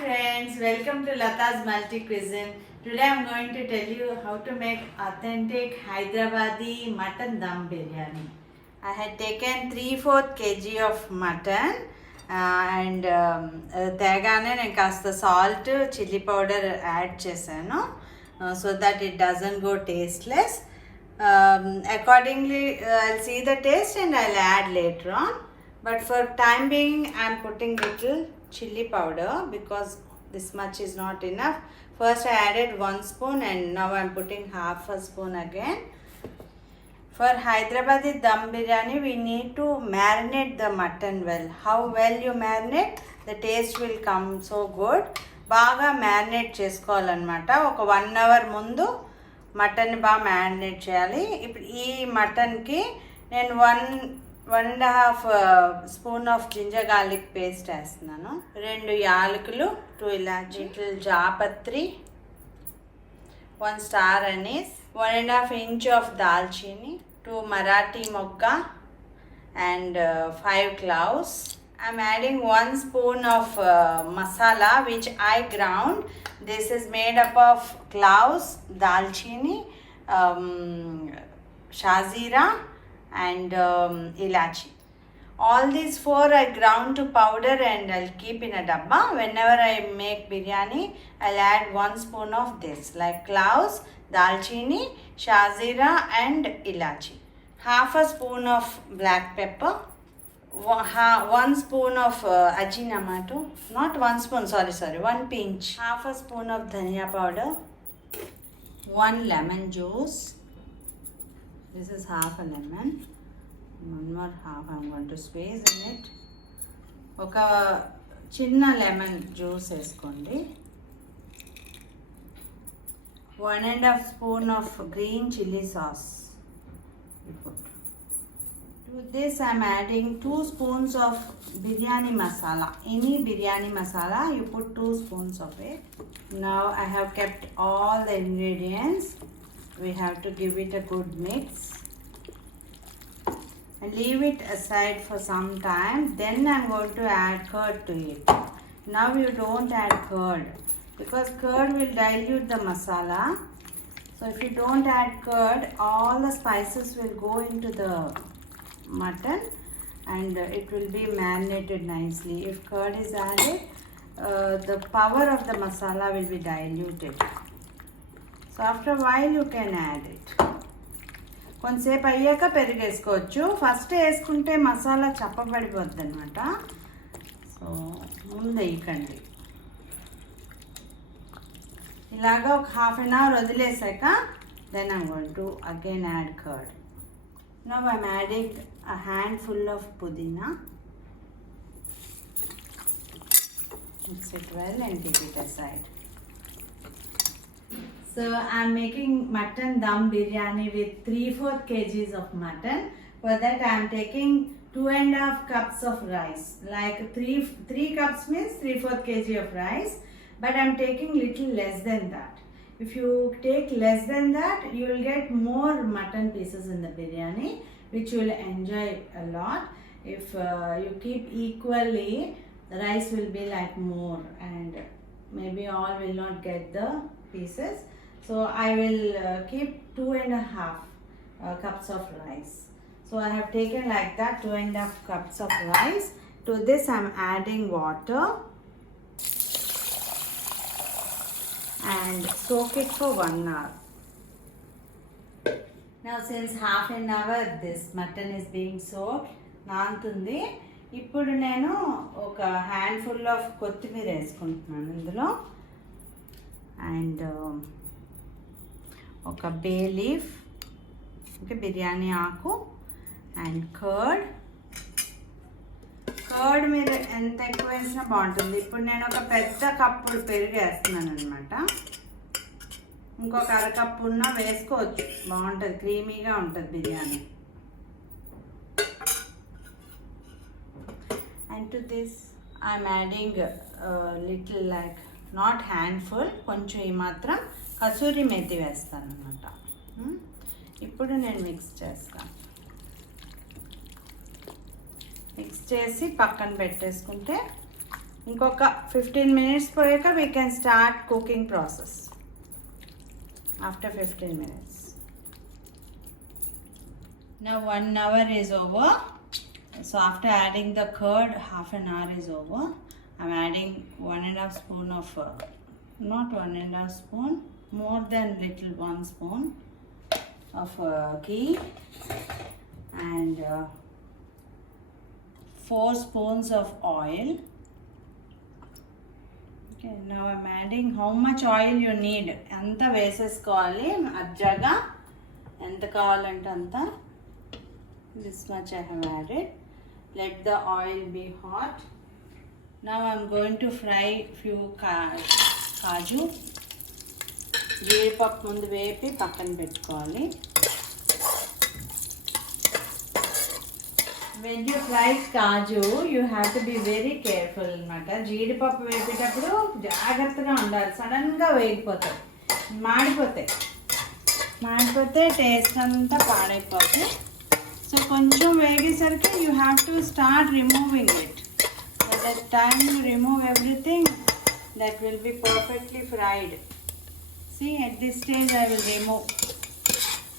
friends, welcome to Lata's Multi Cuisine. Today I'm going to tell you how to make authentic Hyderabadi mutton dum biryani. I had taken 3/4 kg of mutton and తేగానే నేను కాస్త salt chilli powder add చేశాను so that it doesn't go tasteless. Accordingly, I'll see the taste and I'll add later on. But for time being, I'm putting little chili powder because this much is not enough. First I added 1 spoon and now I'm putting half a spoon again. For Hyderabadi dum biryani, we need to marinate the mutton well. How well you marinate, the taste will come so good. బాగా marinate చేసుకోవాలన్నమాట. ఒక 1 hour ముందు mutton బాగా marinate చేయాలి. ఇప్పుడు ఈ మటన్కి నేను 1.5 spoon of ginger garlic paste వేస్తున్నాను. 2 యాలకులు, 2 ఇలాచీ, జాపత్రి, 1 స్టార్ అనీస్, 1.5 inch ఆఫ్ దాల్చీని, 2 మరాఠీ మొగ్గ and 5 cloves. I'm adding 1 spoon of masala which I ground. This is made up of cloves, dalchini, shazira and ilachi. All these 4 I ground to powder and I'll keep in a dabba. Whenever I make biryani, I'll add 1 spoon of this, like cloves, dalchini, shazira and ilachi. Half a spoon of black pepper, 1 spoon of ajinomoto, not 1 spoon, sorry, 1 pinch. Half a spoon of dhania powder, 1 lemon juice. This is half a lemon. 1 more half I'm going to squeeze in it. ఒక చిన్న lemon juice వేసుకోండి. 1.5 spoon of green chili sauce you put. To this I'm adding 2 spoons of biryani masala. Any biryani masala, you put 2 spoons of it. Now I have kept all the ingredients. We have to give it a good mix and leave it aside for some time. Then I'm going to add curd to it. Now you don't add curd because curd will dilute the masala. So if you don't add curd, all the spices will go into the mutton and it will be marinated nicely. If curd is added, the power of the masala will be diluted. So after a while you can add it. కొంతసేపు అయ్యాక పెరుగు వేసుకోవచ్చు. First వేసుకుంటే మసాలా చప్పబడిపోద్ది అనమాట. So ముందు వేయకండి. ఇలాగా ఒక 1/2 hour వదిలేసాక then I'm going to again add curd. Now I'm adding a handful of pudina. Mix it well and keep it aside. So I'm making mutton dum biryani with 3/4 kgs of mutton. For that I'm taking 2.5 cups of rice. Like 3 cups means 3/4 kg of rice. But I'm taking little less than that. If you take less than that, you will get more mutton pieces in the biryani, which you will enjoy a lot. If you keep equally, the rice will be like more and maybe all will not get the pieces. So I will keep 2.5 cups of rice. So I have taken like that 2.5 cups of rice. To this I am adding water and soak it for 1 hour. Now since 1/2 hour this mutton is being soaked, నానుతుంది. ఇప్పుడు నేను ఒక handful of కొత్తిమీర వేసుకుంటున్నాను ఇందులో and ఒక బే leaf, okay, biryani ఆకు and curd మీరు ఎంత ఎక్కువ వేసినా బాగుంటుంది. ఇప్పుడు నేను ఒక పెద్ద కప్పు పెరుగు వేస్తున్నాను అనమాట. ఇంకొక అరకప్పు ఉన్న వేసుకోవచ్చు, బాగుంటుంది, క్రీమీగా ఉంటుంది biryani. And to this I'm adding little, like not handful, కొంచెం ఈ మాత్రం కసూరి మేతి వేస్తాను అనమాట. ఇప్పుడు నేను మిక్స్ చేస్తాను. మిక్స్ చేసి పక్కన పెట్టేసుకుంటే ఇంకొక 15 minutes పోయాక we can start cooking process. After 15 minutes. Now 1 hour is over. So after adding the curd, half an hour is over. I'm adding 1.5 spoon of, not 1.5 spoon, more than little 1 spoon of ghee and 4 spoons of oil. Okay, now I'm adding how much oil you need. Anta vesesukovali ajjaga enta kavalante anta. This much I have added. Let the oil be hot. Now I'm going to fry few kaju. జీడిపప్పు ముందు వేపి పక్కన పెట్టుకోవాలి. When you fry kaju, you have to be very careful అన్నమాట. జీడిపప్పు వేపేటప్పుడు జాగ్రత్తగా ఉండాలి. సడన్గా వేగిపోతాయి, మాడిపోతే taste అంతా పాడైపోతుంది. సో కొంచెం వేగేసరికి you have to start removing it. By the time you remove everything, that will be perfectly fried. See, at this stage I will remove.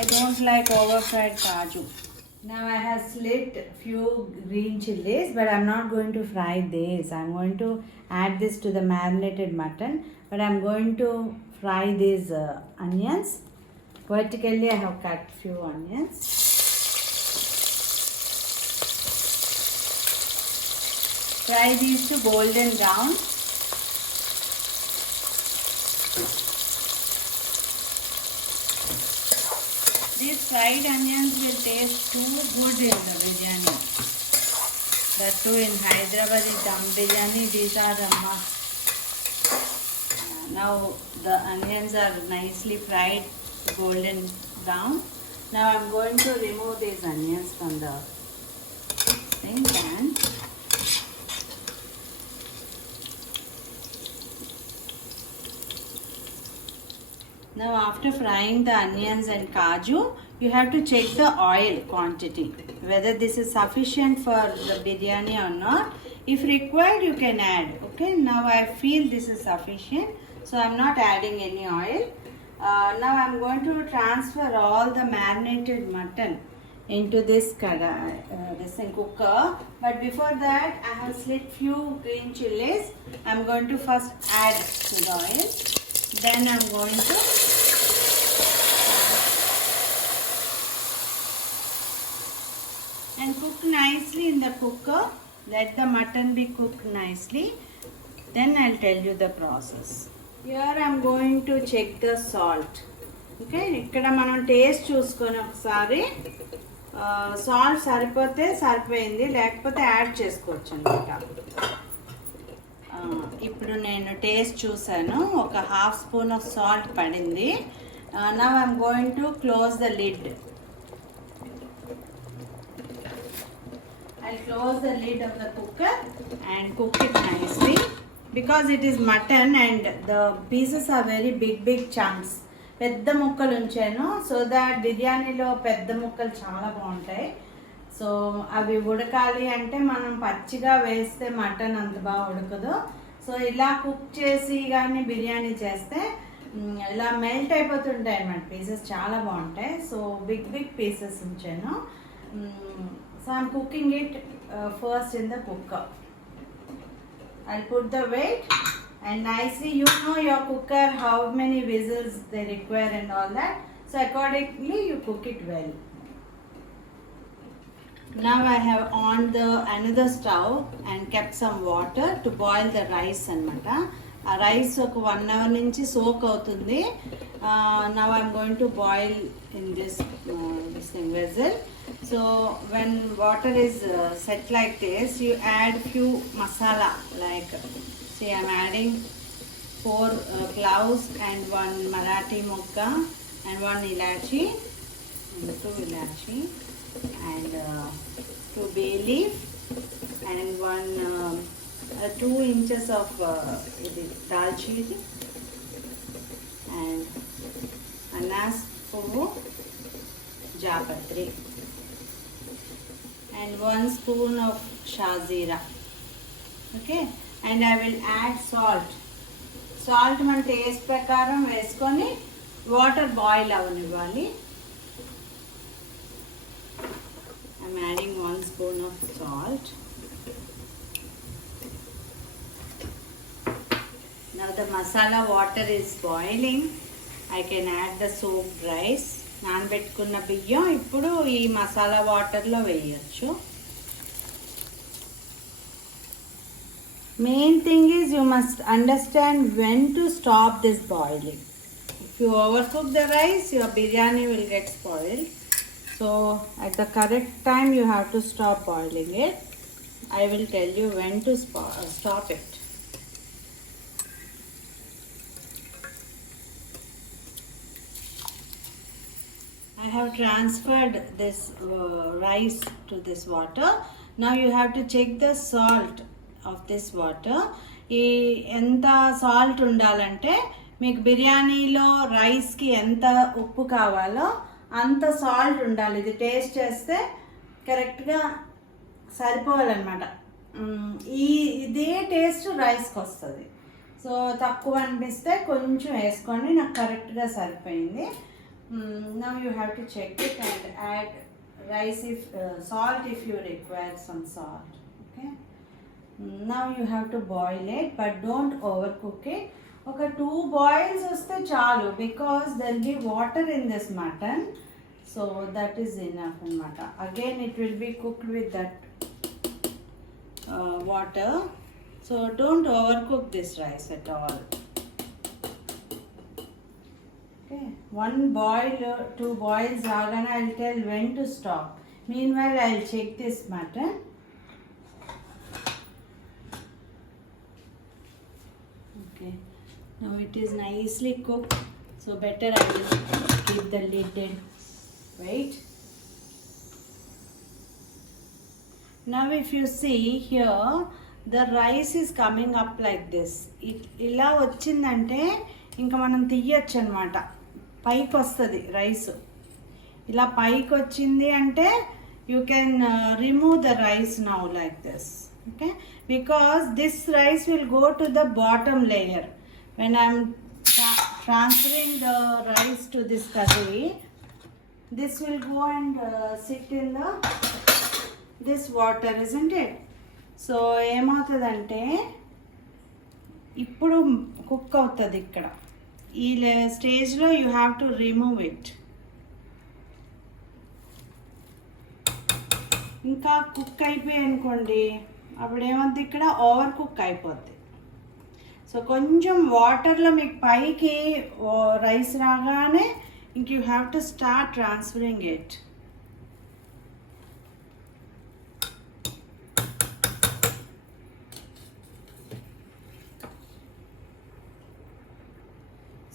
I don't like over fried kaju. Now I have slit few green chilies, but I'm not going to fry this. I'm going to add this to the marinated mutton, but I'm going to fry these onions. Vertically I have cut few onions. Fry these to golden brown. These fried onions will taste too good in the biryani. That too in Hyderabadi dum biryani, these are the must. Now the onions are nicely fried golden brown. Now I'm going to remove these onions from the thing pan. Now after frying the onions and kaju, you have to check the oil quantity, whether this is sufficient for the biryani or not. If required, you can add. Okay, now I feel this is sufficient, so I'm not adding any oil. Now I'm going to transfer all the marinated mutton into this cooker. But before that, I have slit few green chilies. I'm going to first add to the oil. Then I'm going to and cook nicely in the cooker. Let the mutton be cooked nicely. Then I'll tell you the process. Here I'm going to check the salt. Okay, ikkada manam taste chusukoni okasari salt saripothe saripayindi, lekapothe add chesukochu annamata. ఇప్పుడు నేను taste చూసాను, ఒక half spoon of salt పడింది. Now I'm going to close the lid. I'll close the lid of the cooker and cook it nicely because it is mutton and the pieces are very big chunks. పెద్ద ముక్కలు ఉంచాను so that బిర్యానీలో పెద్ద ముక్కలు చాలా బాగుంటాయి. So అవి ఉడకాలి అంటే మనం పచ్చిగా వేస్తే మటన్ అంత బాగా ఉడకదు. సో ఇలా కుక్ చేసి కానీ బిర్యానీ చేస్తే ఇలా మెల్ట్ అయిపోతుంటాయి అన్నమాట, పీసెస్ చాలా బాగుంటాయి. సో బిగ్ పీసెస్ ఉంచాను. So I'm cooking it first in the cooker. I'll put the weight and nicely, you know your cooker how many whistles they require and all that. So accordingly you cook it well. Now I have on the another stove and kept some water to boil the rice anamata. A rice oka 1 hour nunchi soak avutundi. Now I'm going to boil in this vessel. So when water is set like this, you add few masala like, see, I'm adding 4 cloves and 1 Marathi mokka and 1 ilachi, and 2 ilachi and 2 bay leaf and 2 inches of dalchini and anas puvu, japatri and 1 spoon of shazira. Okay, and I will add salt. Salt మన taste ప్రకారం వేసుకొని water boil అవనివ్వాలి. I'm adding 1 spoon of salt. Now the masala water is boiling. I can add the soaked rice. నానబెట్టుకున్న బియ్యం ఇప్పుడు ఈ మసాలా వాటర్లో వేయచ్చు. Main thing is you must understand when to stop this boiling. If you overcook the rice, your biryani will get spoiled. So at the correct time you have to stop boiling it. I will tell you when to stop it. I have transferred this rice to this water. Now you have to check the salt of this water. ఈ ఎంత salt ఉండాలంటే మీకు బిర్యానీలో రైస్కి ఎంత ఉప్పు కావాలో అంత సాల్ట్ ఉండాలి. ఇది టేస్ట్ చేస్తే కరెక్ట్గా సరిపోవాలన్నమాట. ఇదే టేస్ట్ రైస్కి వస్తుంది. సో తక్కువ అనిపిస్తే కొంచెం వేసుకొని నాకు కరెక్ట్గా సరిపోయింది. Now you have to check it and add rice if salt if you require some salt. Okay. Now you have to boil it, but don't overcook it. Okay, 2 boils vaste chalu because there will be water in this mutton, so that is enough anamata. Again it will be cooked with that water, so don't overcook this rice at all. Okay, 1 boil, 2 boils agana I'll tell when to stop. Meanwhile I'll check this mutton. Okay, now it is nicely cooked, so better I will keep the lid in. Wait. Now if you see here, the rice is coming up like this. ఇలా వచ్చిందంటే ఇంకా మనం తీయచ్చు అనమాట. పైకి వస్తుంది rice. ఇలా పైకి వచ్చింది అంటే you can remove the rice now like this. Okay, because this rice will go to the bottom layer. When I'm transferring the rise to this curry, this will go and SIT in the this water, isn't it? So ఏమవుతుందంటే ఇప్పుడు cook అవుతుంది ఇక్కడ. ఈ స్టేజ్లో you have to remove it. ఇంకా cook అయిపోయి అనుకోండి, అప్పుడు ఏమవుతుంది, ఇక్కడ ఓవర్ కుక్ అయిపోద్ది. సో కొంచెం వాటర్లో మీకు పైకి రైస్ రాగానే ఇంక you have to start transferring it.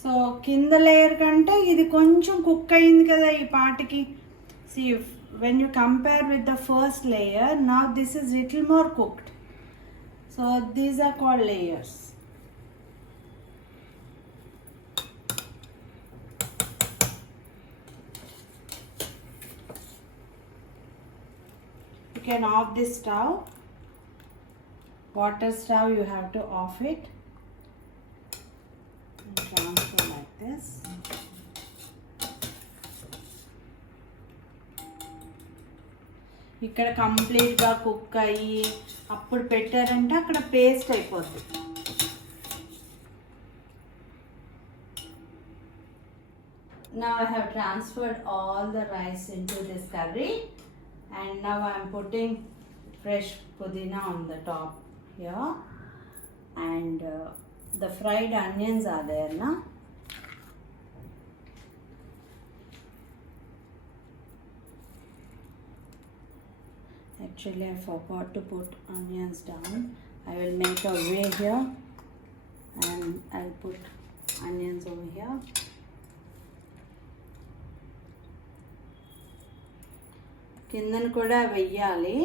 So కింద లేయర్ కంటే ఇది కొంచెం కుక్ అయింది కదా ఈ పాటికి. See, when you compare with the first layer, now this is little more cooked. So these are called layers. You can off this stove. Water stove, you have to off it. And transfer like this. ఇక్కడ కంప్లీట్గా cook అయ్యి అప్పుడు పెట్టారంటే అక్కడ paste అయిపోద్ది. Now I have transferred all the rice into this curry, and now I am putting fresh pudina on the top here, and the fried onions are there now. Actually I forgot to put onions down. I will make a way here and I'll put onions over here. కిందన కూడా వెయ్యాలి.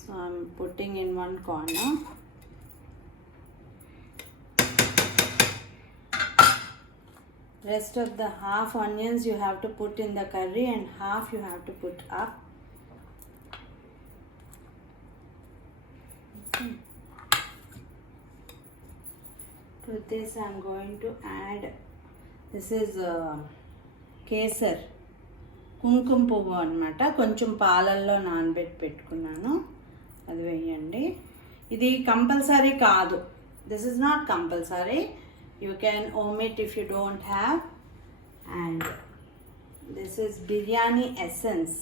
So I'm putting in one corner. Rest of the half onions you have to put in the curry and half you have to put up. To this I am going to add, this is kesar కుంకుమ పువ్వు అనమాట. కొంచెం పాలల్లో నానబెట్టి పెట్టుకున్నాను, అది వేయండి. ఇది కంపల్సరీ కాదు, this is not compulsory, you can omit if you don't have. And this is biryani essence.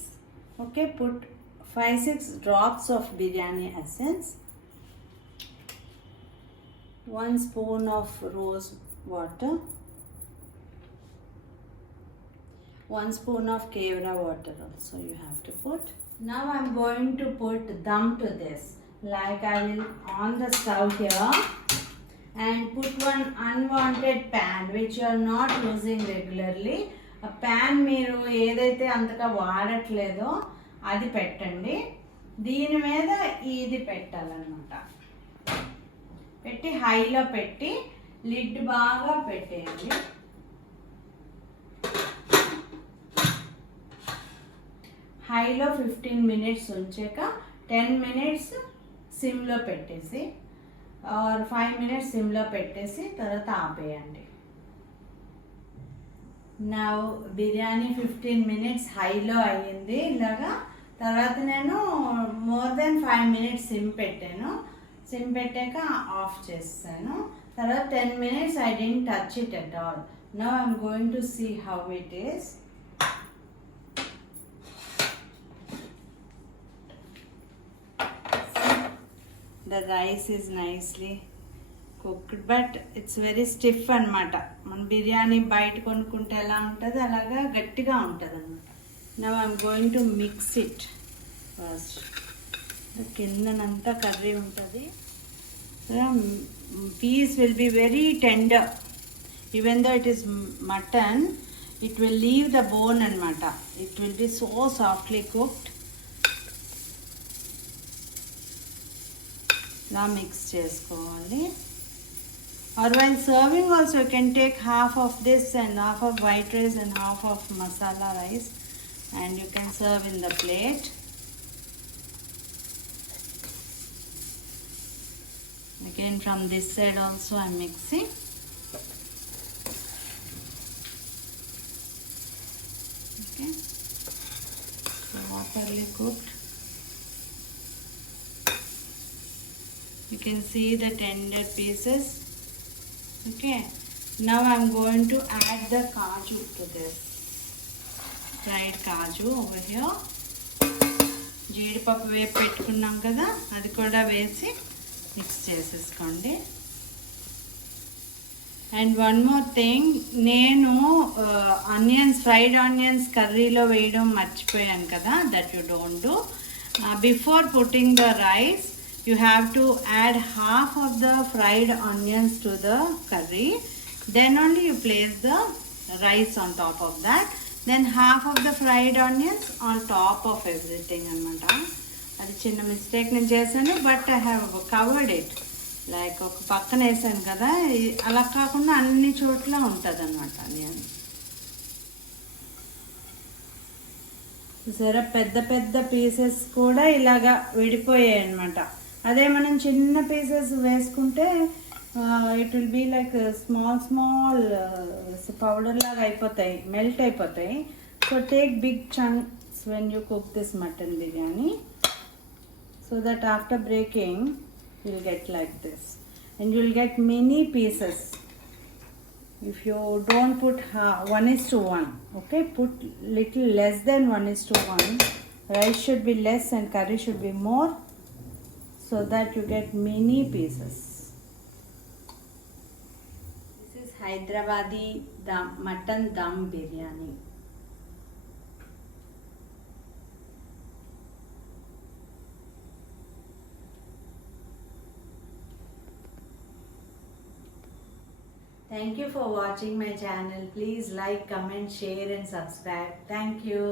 Okay, put 5-6 drops of biryani essence, 1 spoon of rose water, 1 spoon of kevra water also you have to put. Now I am going to put dum to this. Like I will on the stove here and put one unwanted pan which you are not using regularly. A pan మీరు ఏదైతే అంతగా వాడట్లేదో అది పెట్టండి. దీని మీద ఇది పెట్టాలన్నమాట. పెట్టి హైలో పెట్టి లిడ్ బాగా పెట్టేయండి. హైలో 15 minutes ఉంచాక 10 minutes సిమ్లో పెట్టేసి ఆర్ 5 minutes సిమ్లో పెట్టేసి తర్వాత ఆపేయండి. నా బిర్యానీ 15 minutes హైలో అయ్యింది ఇలాగా. తర్వాత నేను మోర్ దెన్ 5 minutes సిమ్ పెట్టాను. సిమ్ పెట్టాక ఆఫ్ చేస్తాను. తర్వాత 10 minutes I didn't touch it at all. Now I'm going to see how it is. The rice is nicely cooked, but it's very stiff అనమాట. మన బిర్యానీ బయట కొనుక్కుంటే ఎలా ఉంటుంది అలాగా గట్టిగా ఉంటుంది అనమాట. Now I'm going to mix it first. కిందనంతా కర్రీ ఉంటుంది. Piece will be very tender. Even though it is mutton, it will leave the bone అనమాట. It will be so softly cooked. ఇలా మిక్స్ చేసుకోవాలి. Or while serving also you can take half of this and half of white rice and half of masala rice and you can serve in the plate. Again from this side also I am mixing. Okay, so properly cooked. You can see the tender pieces. Okay, now I am going to add the kaju to this. Fried kaju over here. జీడిపప్పు వేపి పెట్టుకున్నాం కదా, అది కూడా వేసి mix చేసేసుకోండి. And one more thing, నేను onions, fried onions కర్రీలో వేయడం మర్చిపోయాను కదా, that you don't do. Before putting the rice you have to add half of the fried onions to the curry, then only you place the rice on top of that, then half of the fried onions on top of everything అనమాట. అది చిన్న mistake నేను చేశాను, but I have covered it. Like ఒక పక్కన వేసాను కదా, అలా కాకుండా అన్ని చోట్ల ఉంటుంది అనమాట. నేను చూసారా, పెద్ద పెద్ద పీసెస్ కూడా ఇలాగా విడిపోయాయి అనమాట. అదే మనం చిన్న పీసెస్ వేసుకుంటే it will be like small powder లాగా అయిపోతాయి, మెల్ట్ అయిపోతాయి. So take big chunks when you cook this mutton biryani, so that after breaking you will get like this and you will get many pieces. If you don't put 1:1, okay, put little less than 1:1. Rice should be less and curry should be more, so that you get many pieces. This is Hyderabadi mutton dum biryani. Thank you for watching my channel. Please like, comment, share and subscribe. Thank you.